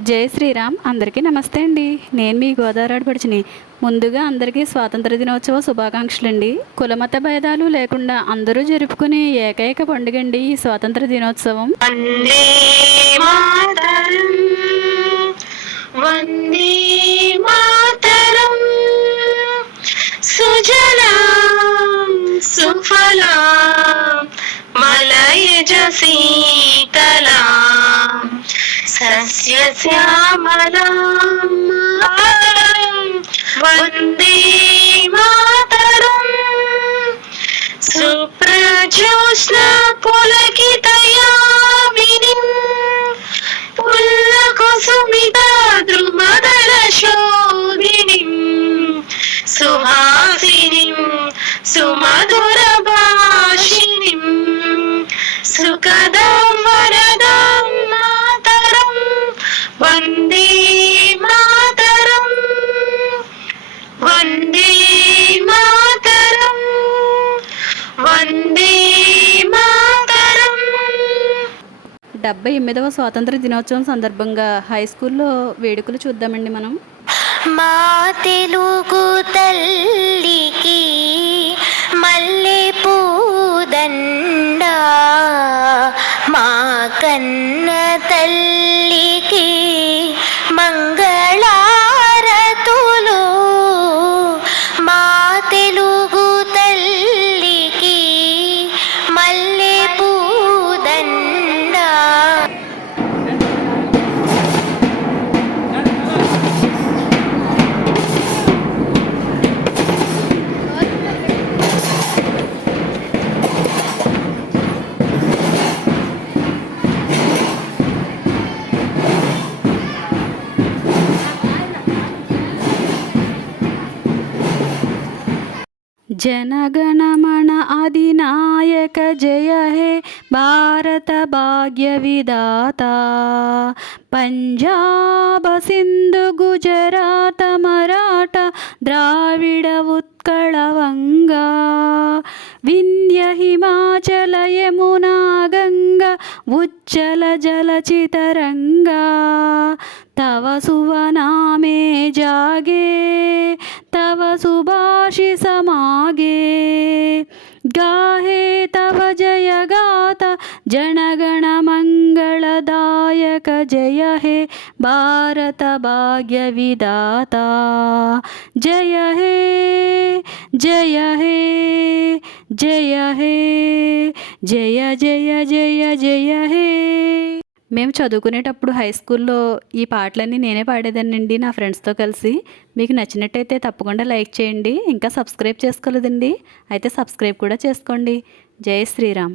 జై శ్రీరామ్. అందరికీ నమస్తే అండి. నేను మీ గోదావరి పడిచిని ముందుగా అందరికీ స్వాతంత్ర దినోత్సవ శుభాకాంక్షలు అండి కులమత భేదాలు లేకుండా అందరూ జరుపుకునే ఏకైక పండుగ అండి ఈ స్వాతంత్ర దినోత్సవం. వందే మాతరం. మలయజ यस्य श्यामलां वन्दे मा డెబ్బై ఎనిమిదవ స్వాతంత్ర దినోత్సవం సందర్భంగా హై స్కూల్లో వేడుకలు చూద్దామండి మనం. మా తెలుగు తల్లికి మల్లె పూదండ మా కన్న తల్లి జనగణమన అధినాయక జయ హే భారత భాగ్య విధాత. పంజాబ సింధు గుజరాత మరాఠ ద్రావిడ ఉత్కళ వంగా. వింధ్య హిమాచల యమునా గంగా ఉజ్జల జలచితరంగా తవ सुभाषि समागे। गाहे तव जय गाता जनगणमङ्गलदायक जय हे। भारत भाग्य विदाता जय हे जय हे जय हे, जय जय जय जय हे। మేము చదువుకునేటప్పుడు హై స్కూల్లో ఈ పాటలన్నీ నేనే పాడేదానండి నా ఫ్రెండ్స్తో కలిసి. మీకు నచ్చినట్టయితే తప్పకుండా లైక్ చేయండి. ఇంకా సబ్స్క్రైబ్ చేసుకోలేదండి? అయితే సబ్స్క్రైబ్ కూడా చేసుకోండి. జై శ్రీరామ్.